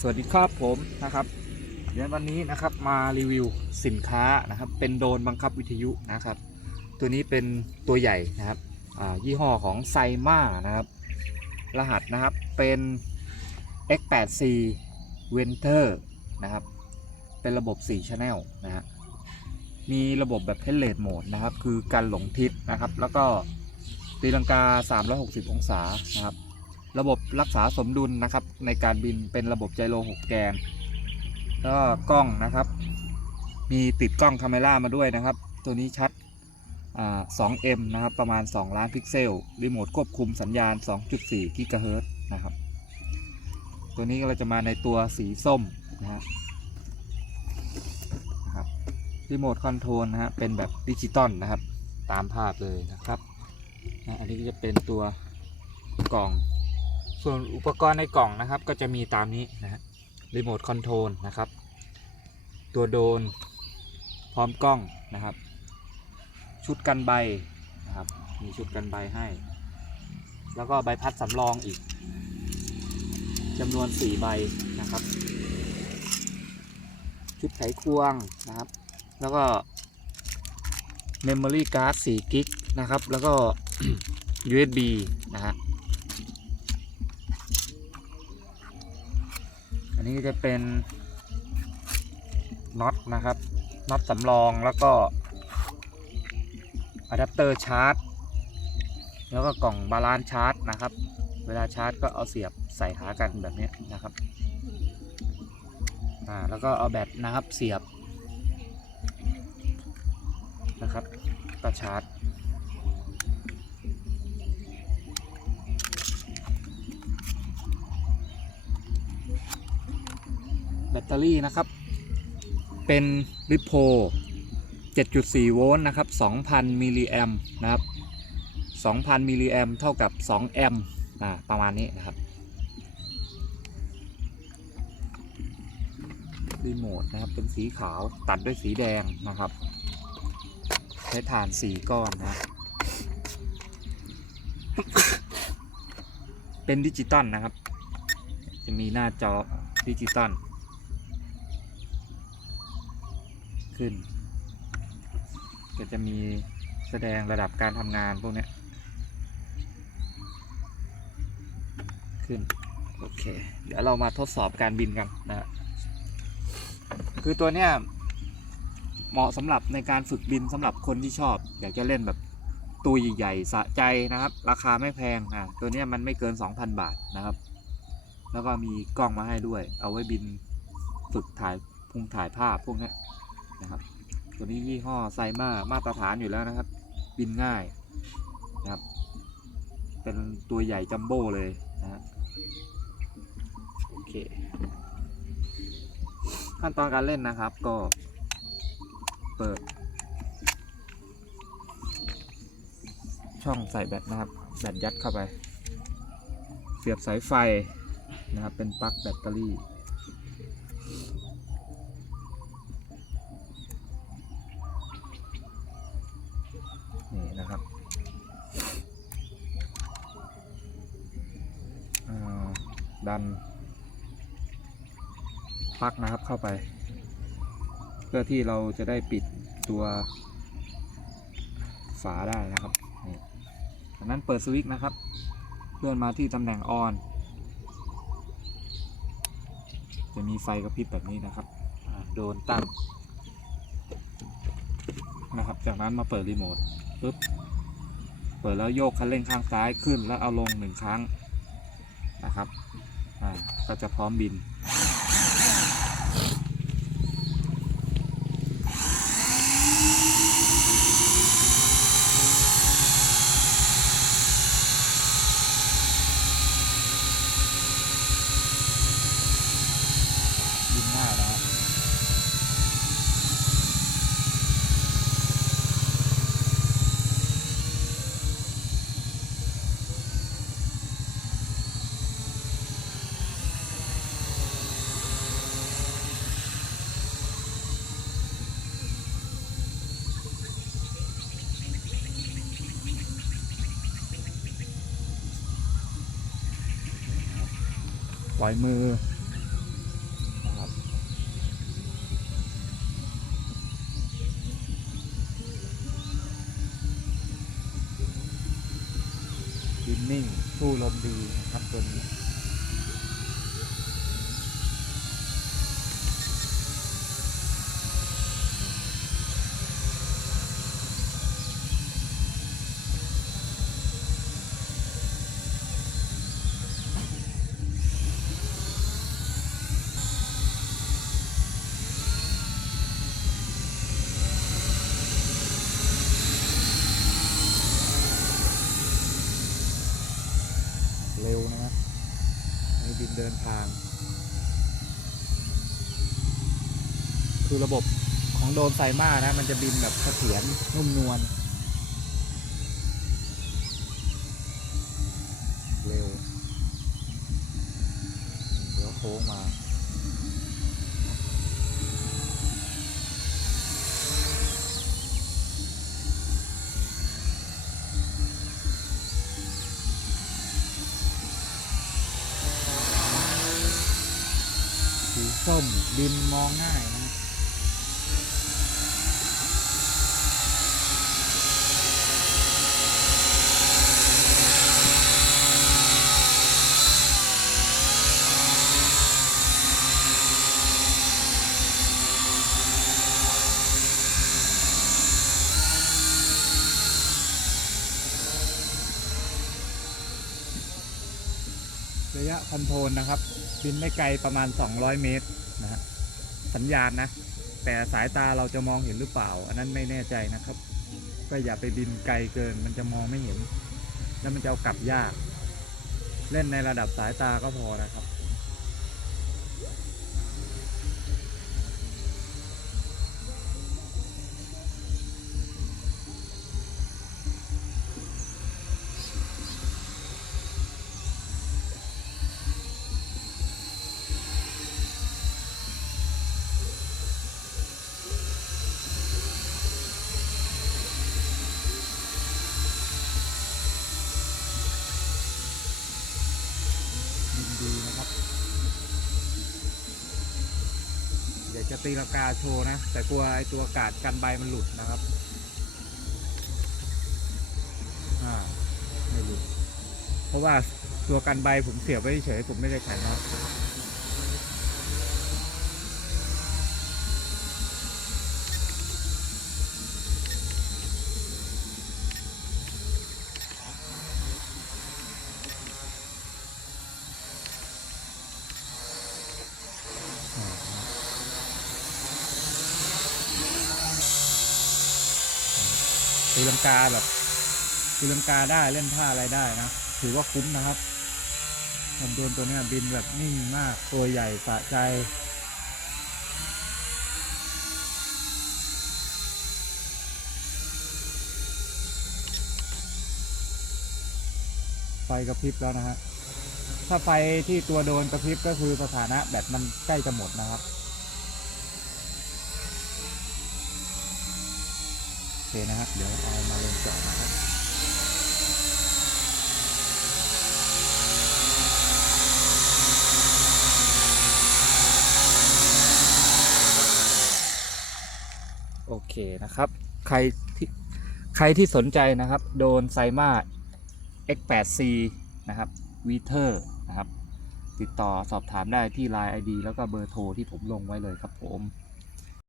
สวัสดีครับผมนะครับเดี๋ยววันนี้นะครับมารีวิวสินค้านะครับ เป็นโดรนบังคับวิทยุนะครับ ตัวนี้เป็นตัวใหญ่นะครับยี่ห้อของไซมานะครับ รหัสนะครับเป็น X8C Venter นะครับ เป็นระบบ 4 Channel นะฮะมีระบบแบบเพนเลดโหมดนะครับ คือการหลงทิศนะครับ แล้วก็ตีลังกา 360 องศานะครับ ระบบรักษาสมดุลนะครับ ในการบินเป็นระบบไจโร6แกนก็กล้องนะครับ มีติดกล้องคาเมล่ามาด้วยนะครับ ตัวนี้ชัดอ่า 2M นะครับ ประมาณ 2 ล้านพิกเซล รีโมทควบคุมสัญญาณ 2.4กิกะเฮิรตซ์นะครับ ตัวนี้เราจะมาในตัวสีส้มนะฮะนะครับรีโมทคอนโทรลนะฮะ เป็นแบบดิจิตอลนะครับ ตามภาพเลยนะครับ อันนี้ก็จะเป็นตัวกล่อง ส่วนอุปกรณ์ในกล่องนะครับ ก็จะมีตามนี้นะฮะรีโมทคอนโทรลนะครับ ตัวโดรนพร้อมกล้องนะครับ ชุดกันใบนะครับ มีชุดกันใบให้ แล้วก็ใบพัดสำรองอีกจำนวน 4 ใบนะครับ ชุดไขควงนะครับ แล้วก็ Memory Card 4กิกนะครับ แล้วก็ USB นะฮะ นี้จะเป็นน็อตนะครับน็อตสำรองแล้วก็อะแดปเตอร์ชาร์จ แล้วก็กล่องบาลานซ์ชาร์จนะครับ เวลาชาร์จก็เอาเสียบใส่หากันแบบนี้นะครับอ่าแล้วก็เอาแบตนะครับเสียบนะครับก็ชาร์จ ตเตอรี่นะครับ เป็นริโพ7.4 โวลต์นะครับ 2,000 มิลลิแอมนะครับ 2,000 มิลลิแอมเท่ากับ 2 แอมป์อ่าประมาณนี้นะครับ รีโมทนะครับ เป็นสีขาวตัดด้วยสีแดงนะครับ ใช้ฐาน 4 ก้อนนะเป็นดิจิตอลนะครับ จะมีหน้าจอดิจิตอล ขึ้น ก็จะมีแสดงระดับการทำงานพวกนี้ขึ้น โอเค เดี๋ยวเรามาทดสอบการบินกันนะฮะคือตัวเนี้ยเหมาะสำหรับในการฝึกบินสำหรับคนที่ชอบ อยากจะเล่นแบบตัวใหญ่ๆสะใจนะครับ ราคาไม่แพงอะตัวเนี้ยมันไม่เกิน 2,000 บาทนะครับ แล้วก็มีกล้องมาให้ด้วย เอาไว้บินฝึกถ่ายพุงถ่ายภาพพวกนี้ นะครับ ตัวนี้ยี่ห้อไซมามาตรฐานอยู่แล้วนะครับ บินง่ายนะครับ เป็นตัวใหญ่จัมโบ้เลยนะฮะโอเค ขั้นตอนการเล่นนะครับก็เปิด ช่องใส่แบตนะครับ แบตยัดเข้าไป เสียบสายไฟนะครับ เป็นปลั๊กแบตเตอรี่ ดันปลั๊กนะครับเข้าไป เพื่อที่เราจะได้ปิดตัวฝาได้นะครับนี่จากนั้นเปิดสวิตช์นะครับ เลื่อนมาที่ตำแหน่งออนจะมีไฟกระพริบแบบนี้นะครับโดนตั้งนะครับ จากนั้นมาเปิดรีโมทปุ๊บ เปิดแล้วโยกคันเร่งข้างซ้ายขึ้นแล้วเอาลงหนึ่งครั้งนะครับ ก็จะพร้อมบิน บินหน้า ปล่อยมือครับยืนนิ่งสู้ลมดีครับตัวนี้ เร็วนะฮะในบินเดินทาง คือระบบของโดรนไซม่านะ มันจะบินแบบเสถียรนุ่มนวลเร็วเดี๋ยวโค้งมา ส้มบินมองง่ายนะระยะคอนโทรลนะครับ บินไม่ไกลประมาณ 200 เมตรนะฮะสัญญาณนะ แต่สายตาเราจะมองเห็นหรือเปล่า อันนั้นไม่แน่ใจนะครับ ก็อย่าไปบินไกลเกิน มันจะมองไม่เห็น แล้วมันจะเอากลับยาก เล่นในระดับสายตาก็พอนะครับ จะตีลังกาโชว์นะ แต่กลัวไอตัวกาดกันใบมันหลุดนะครับ อ่า ไม่หลุด เพราะว่าตัวกันใบผมเสียบไว้เฉยผมไม่ได้ไขน็อตอ่า ตีลังกาแบบตีลังกาได้เล่นท่าอะไรได้นะถือว่าคุ้มนะครับลำโดวนตัวนี้บินแบบนิ่งมากตัวใหญ่สะใจไฟกระพริบแล้วนะฮะ ถ้าไฟที่ตัวโดนกระพริบก็คือสถานะแบตมันใกล้จะหมดนะครับ โอเค นะครับ เดี๋ยวเอามาลงจอดนะครับโอเคนะครับ ใครที่ใครที่สนใจนะครับ โดนไซมา X8C นะครับวีเทอร์นะครับ ติดต่อสอบถามได้ที่ Line ID แล้วก็เบอร์โทรที่ผมลงไว้เลยครับผม